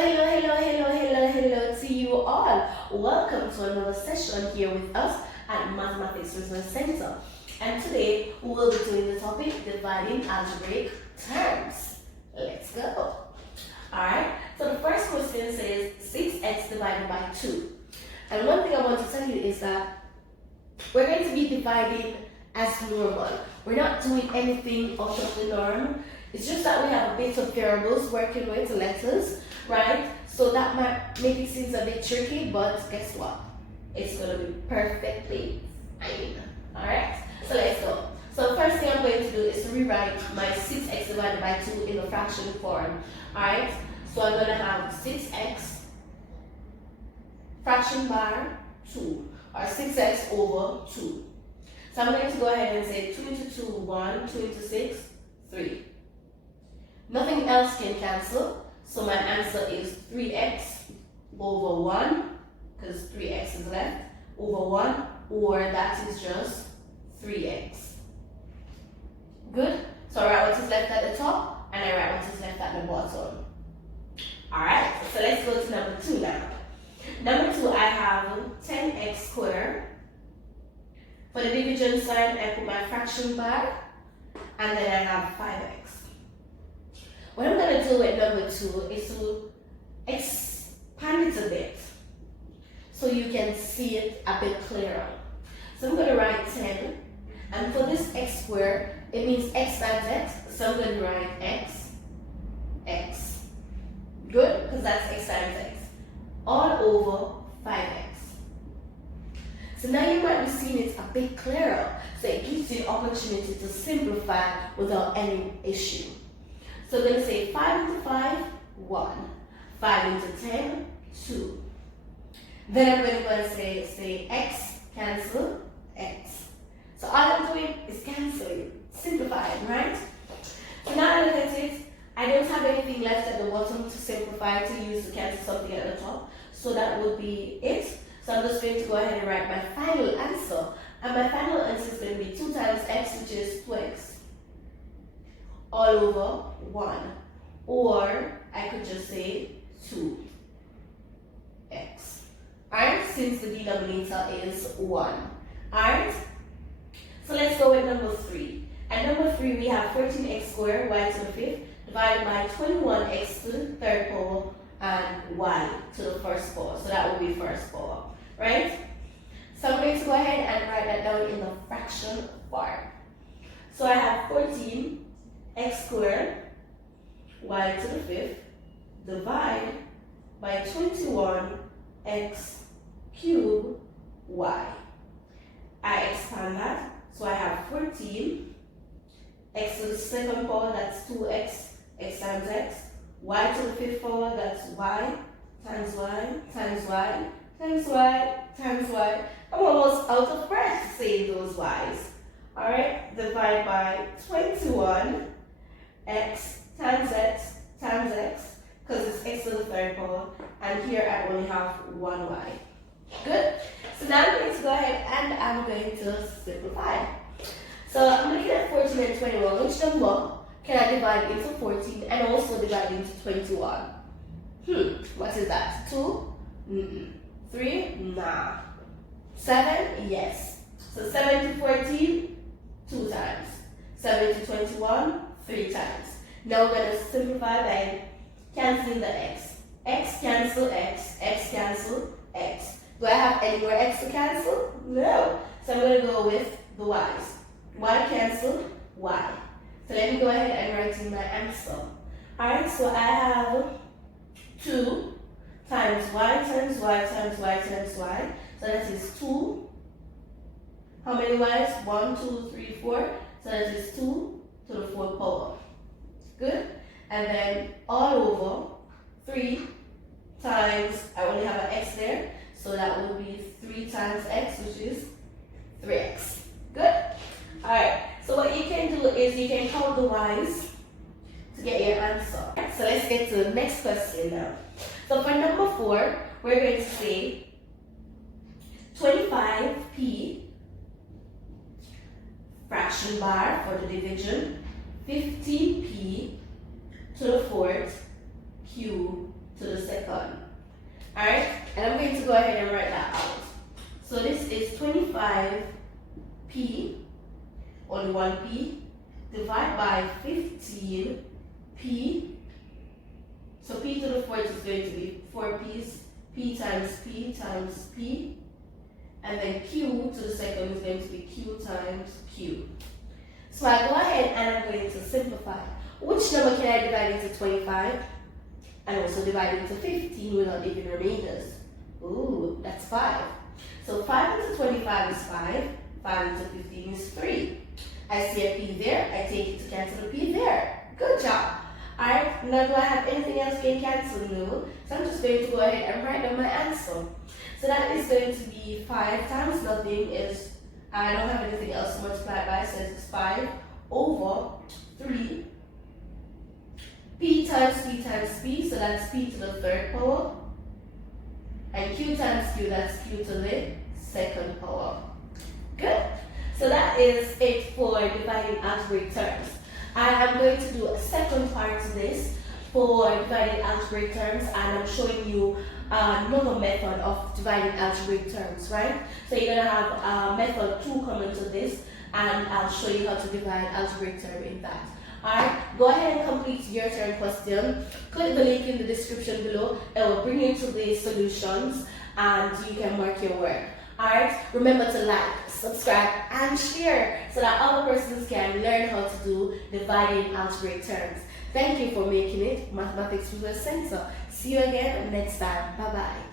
Hello to you all. Welcome to another session here with us at Mathematics Resource Center. And today we will be doing the topic dividing algebraic terms. Let's go. Alright, so the first question says 6x divided by 2. And one thing I want to tell you is that we're going to be dividing as normal. We're not doing anything out of the norm. It's just that we have a bit of variables working with letters, right? So that might make it seem a bit tricky, but guess what? It's going to be perfectly fine. Alright, so let's go. So the first thing I'm going to do is to rewrite my 6x divided by 2 in a fraction form. Alright, so I'm going to have 6x fraction bar 2, or 6x over 2. So I'm going to go ahead and say 2 into 2, 1, 2 into 6, 3. Nothing else can cancel, so my answer is 3x over 1, because 3x is left, over 1, or that is just 3x. Good? So I write what is left at the top, and I write what is left at the bottom. Alright, so let's go to number 2 now. Number 2, I have 10x squared. For the division sign, I put my fraction bar, and then I have 5x. What I'm going to do with number 2 is to expand it a bit so you can see it a bit clearer. So I'm going to write 10, and for this x squared, it means x times x, so I'm going to write x. Good? Because that's x times x. All over 5x. So now you might be seeing it a bit clearer, so it gives you the opportunity to simplify without any issue. So we're going to say 5 into 5, 1. 5 into 10, 2. Then I'm going to say x, cancel, x. So all I'm doing is cancelling, simplifying, right? So now I look at it, I don't have anything left at the bottom to simplify, to use to cancel something at the top. So that would be it. So I'm just going to go ahead and write my final answer. And my final answer is going to be 2 times x, which is 2x. All over 1, or I could just say 2x. Alright, since the denominator is 1. Alright, so let's go with number 3. At number 3, we have 14x squared, y to the 5th, divided by 21x to the 3rd power, and y to the 1st power. So that would be 1st power, right? So I'm going to go ahead and write that down in the fraction form. So I have 14 x squared, y to the 5th, divide by 21 x cubed y. I expand that, so I have 14 x to the 2nd power, that's 2x, x times x, y to the 5th power, that's y times y times y times y times y. I'm almost out of breath saying those y's. Alright, divide by 21 x times x times x, because it's x to the 3rd power, and here I only have 1y. Good? So now I'm going to go ahead and I'm going to simplify. So I'm looking at 14 and 21. Which number can I divide into 14 and also divide into 21? What is that? 2? 3? Nah. 7? Yes. So 7 to 14, 2 times. 7 to 21, 3 times. Now we're going to simplify by cancelling the x. X cancel x, x cancel x. Do I have any more x to cancel? No. So I'm going to go with the y's. Y cancel y. So let me go ahead and write in my answer. Alright, so I have 2 times y times y times y times y. So that is 2. How many y's? 1, 2, 3, 4. So that is 2 to the 4th power. Good? And then all over 3 times, I only have an x there, so that would be 3 times x, which is 3x. Good? Alright, so what you can do is you can count the y's to get your answer. So let's get to the next question now. So for number 4, we're going to say 25p fraction bar for the division, 15p to the 4th cube to the second. Alright, and I'm going to go ahead and write that out. So this is 25p, only 1p, divided by 15p. So p to the fourth is going to be 4 p's, p times p times p, and then q to the second is going to be q times q. So I go ahead and I'm going to simplify. Which number can I divide into 25? And also divide into 15 without leaving remainders. Ooh, that's 5. So 5 into 25 is 5. 5 into 15 is 3. I see a p there. I take it to cancel a p there. Good job. Alright, now do I have anything else getting cancelled? No. So I'm just going to go ahead and write down my answer. So that is going to be 5 times nothing is, I don't have anything else to multiply by, so it's 5 over 3. P times p times p, so that's p to the third power. And q times q, that's q to the second power. Good. So that is it for dividing algebraic terms. I am going to do a second part to this for dividing algebraic terms, and I'm showing you another method of dividing algebraic terms, right? So you're going to have method 2 coming to this, and I'll show you how to divide algebraic term in that. Alright, go ahead and complete your turn question. Click the link in the description below. It will bring you to the solutions and you can mark your work. Alright, remember to like, subscribe, and share so that other persons can learn how to do dividing algebraic terms. Thank you for making it Mathematics with a Sensor. See you again next time. Bye bye.